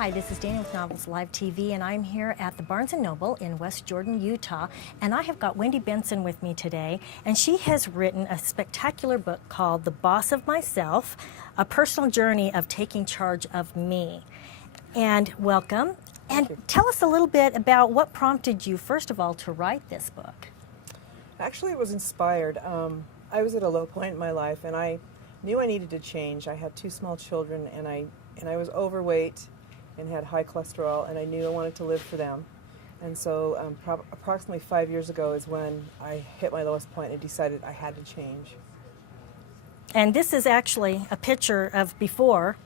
Hi, this is Dayna with Novels Live TV, and I'm here at the Barnes & Noble in West Jordan, Utah, and I have got Wendy Benson with me today, and she has written a spectacular book called The Boss of Myself, a personal journey of taking charge of me. And welcome, and tell us a little bit about what prompted you, first of all, to write this book. Actually, it was inspired. I was at a low point in my life, and I knew I needed to change. I had 2 small children, and I was overweight and had high cholesterol, and I knew I wanted to live for them. And so approximately 5 years ago is when I hit my lowest point and decided I had to change. And this is actually a picture of before,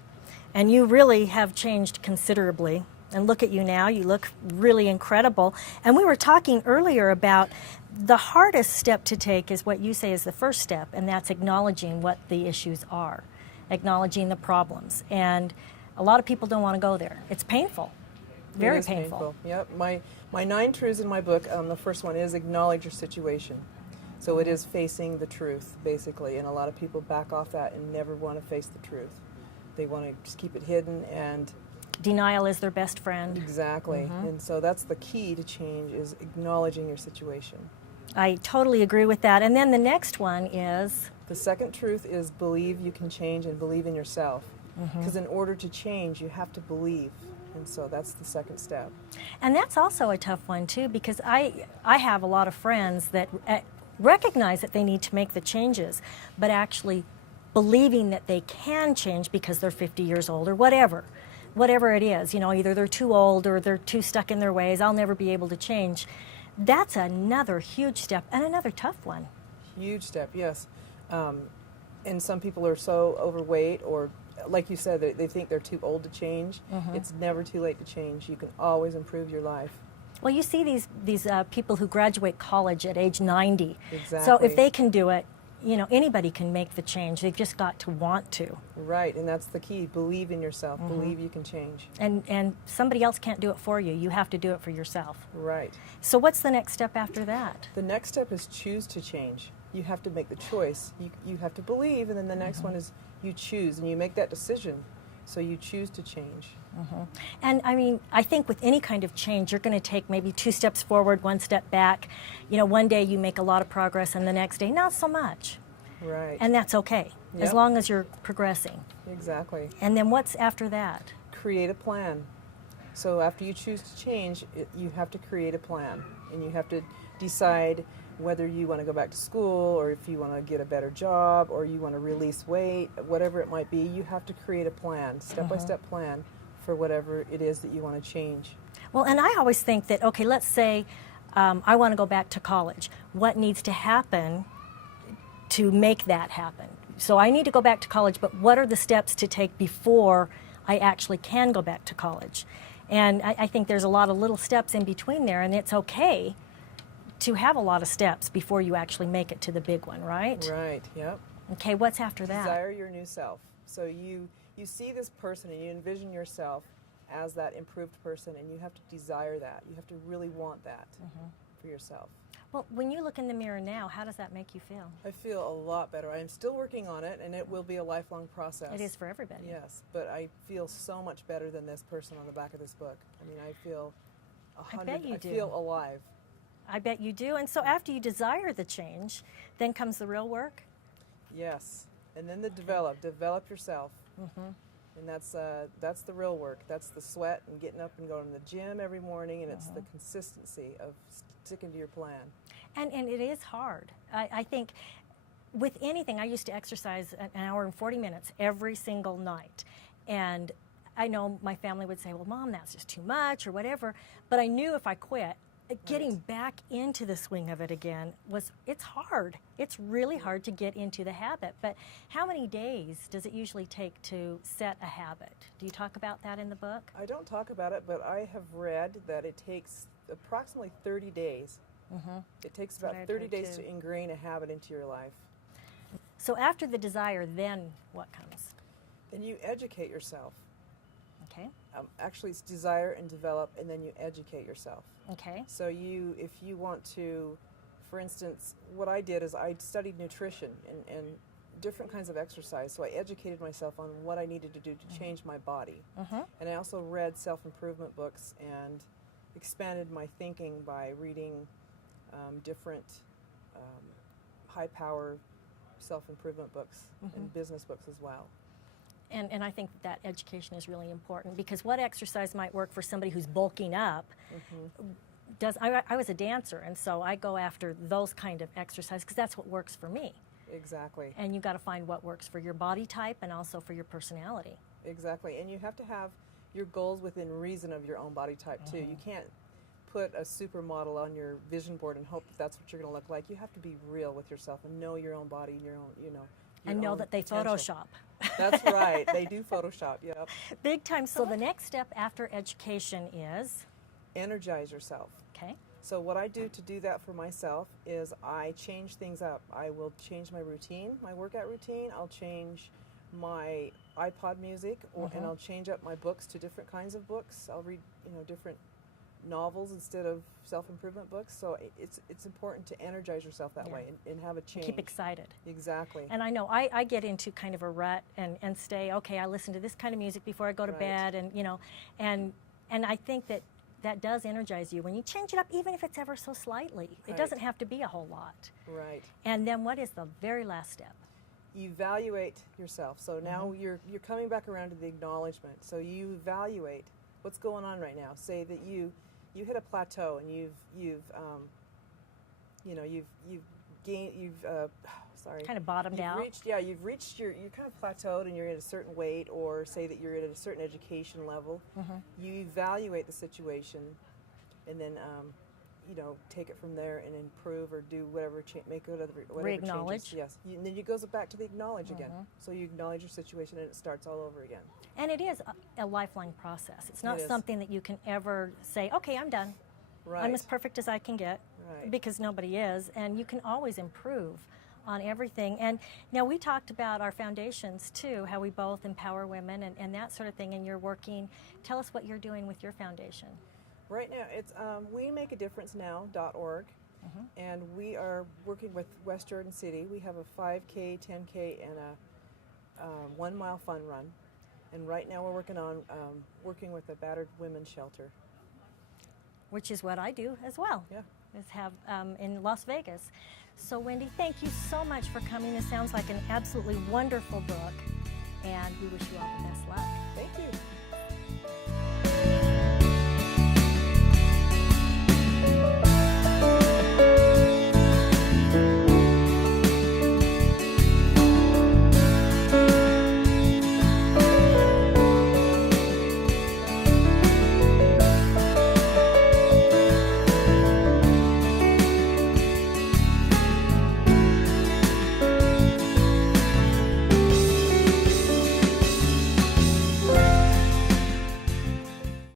and you really have changed considerably. And look at you now, you look really incredible. And we were talking earlier about the hardest step to take is what you say is the first step, and that's acknowledging what the issues are, acknowledging the problems. And a lot of people don't want to go there. It's painful, very painful. Yep. My 9 truths in my book, the first one is acknowledge your situation. So it is facing the truth, basically, and a lot of people back off that and never want to face the truth. They want to just keep it hidden, and denial is their best friend. Exactly. And so that's the key to change, is acknowledging your situation. I totally agree with that. And then the next one is? The second truth is believe you can change and believe in yourself. Because in order to change, you have to believe. And so that's the second step. And that's also a tough one, too, because I have a lot of friends that recognize that they need to make the changes, but actually believing that they can change because they're 50 years old or whatever it is. You know, either they're too old or they're too stuck in their ways. I'll never be able to change. That's another huge step and another tough one. Huge step, yes. And some people are so overweight, or like you said, they think they're too old to change. It's never too late to change. You can always improve your life. Well, you see these people who graduate college at age 90. Exactly. So if they can do it, you know, anybody can make the change. They've just got to want to. Right, and that's the key. Believe in yourself. Believe you can change. And somebody else can't do it for you. You have to do it for yourself. Right. So what's the next step after that? The next step is choose to change. You have to make the choice. You have to believe, and then the next one is you choose, and you make that decision. So you choose to change. And I mean, I think with any kind of change, you're going to take maybe 2 steps forward, 1 step back. You know, one day you make a lot of progress, and the next day, not so much. Right. And that's okay, as long as you're progressing. Exactly. And then what's after that? Create a plan. So after you choose to change, you have to create a plan, and you have to decide whether you want to go back to school, or if you want to get a better job, or you want to release weight, whatever it might be. You have to create a plan, step-by-step plan for whatever it is that you want to change. Well, and I always think that, okay, let's say I want to go back to college. What needs to happen to make that happen? So I need to go back to college, but what are the steps to take before I actually can go back to college? And I think there's a lot of little steps in between there, and it's okay to have a lot of steps before you actually make it to the big one, right? Right, yep. Okay, what's after that? Desire your new self. So you see this person and you envision yourself as that improved person, and you have to desire that. You have to really want that for yourself. Well, when you look in the mirror now, how does that make you feel? I feel a lot better. I'm still working on it, and it will be a lifelong process. It is for everybody. Yes, but I feel so much better than this person on the back of this book. I mean, I feel I bet you do. I feel alive. I bet you do. And so after you desire the change, then comes the real work? Yes, and then develop yourself. And that's the real work. That's the sweat and getting up and going to the gym every morning, and it's the consistency of sticking to your plan. And it is hard. I think with anything, I used to exercise an hour and 40 minutes every single night. And I know my family would say, well, Mom, that's just too much or whatever. But I knew if I quit, getting back into the swing of it again it's hard. It's really hard to get into the habit. But how many days does it usually take to set a habit? Do you talk about that in the book? I don't talk about it, but I have read that it takes approximately 30 days. It takes about 30 days to ingrain a habit into your life. So after the desire, then what comes? Then you educate yourself. Okay. Actually, it's desire and develop, and then you educate yourself. Okay. So if you want to, for instance, what I did is I studied nutrition, and different kinds of exercise. So I educated myself on what I needed to do to change my body. And I also read self-improvement books and expanded my thinking by reading different high-power self-improvement books and business books as well. And I think that education is really important, because what exercise might work for somebody who's bulking up I was a dancer, and so I go after those kind of exercises because that's what works for me. Exactly. And you got to find what works for your body type and also for your personality. Exactly. And you have to have your goals within reason of your own body type too. You can't put a supermodel on your vision board and hope that that's what you're going to look like. You have to be real with yourself and know your own body and your own, you know. And know that they Photoshop. That's right. They do Photoshop. Yep. Big time. So the next step after education is? Energize yourself. Okay. So what I do to do that for myself is I change things up. I will change my routine, my workout routine. I'll change my iPod music, and I'll change up my books to different kinds of books. I'll read, different novels instead of self-improvement books. So it's important to energize yourself that way and have a change. Keep excited. Exactly. And I know I get into kind of a rut and stay, okay, I listen to this kind of music before I go to bed, and and I think that does energize you when you change it up, even if it's ever so slightly. It doesn't have to be a whole lot. Right. And then what is the very last step? Evaluate yourself. So now you're coming back around to the acknowledgement. So you evaluate what's going on right now. Say that you hit a plateau and you've kind of bottomed out. You've reached you're kind of plateaued and you're at a certain weight, or say that you're at a certain education level. You evaluate the situation, and then take it from there and improve or do whatever Re-acknowledge. changes. Yes, and then you goes back to the acknowledge again. So you acknowledge your situation and it starts all over again. And it is a lifelong process. It's not something that you can ever say, okay, I'm done. Right. I'm as perfect as I can get, because nobody is, and you can always improve on everything. And now we talked about our foundations too, how we both empower women and that sort of thing, and you're working. Tell us what you're doing with your foundation. Right now, it's WeMakeADifferenceNow.org, and we are working with West Jordan City. We have a 5K, 10K, and a 1 mile fun run. And right now we're working with a battered women's shelter. Which is what I do as well. Yeah. Is have in Las Vegas. So Wendy, thank you so much for coming. This sounds like an absolutely wonderful book, and we wish you all the best luck. Thank you.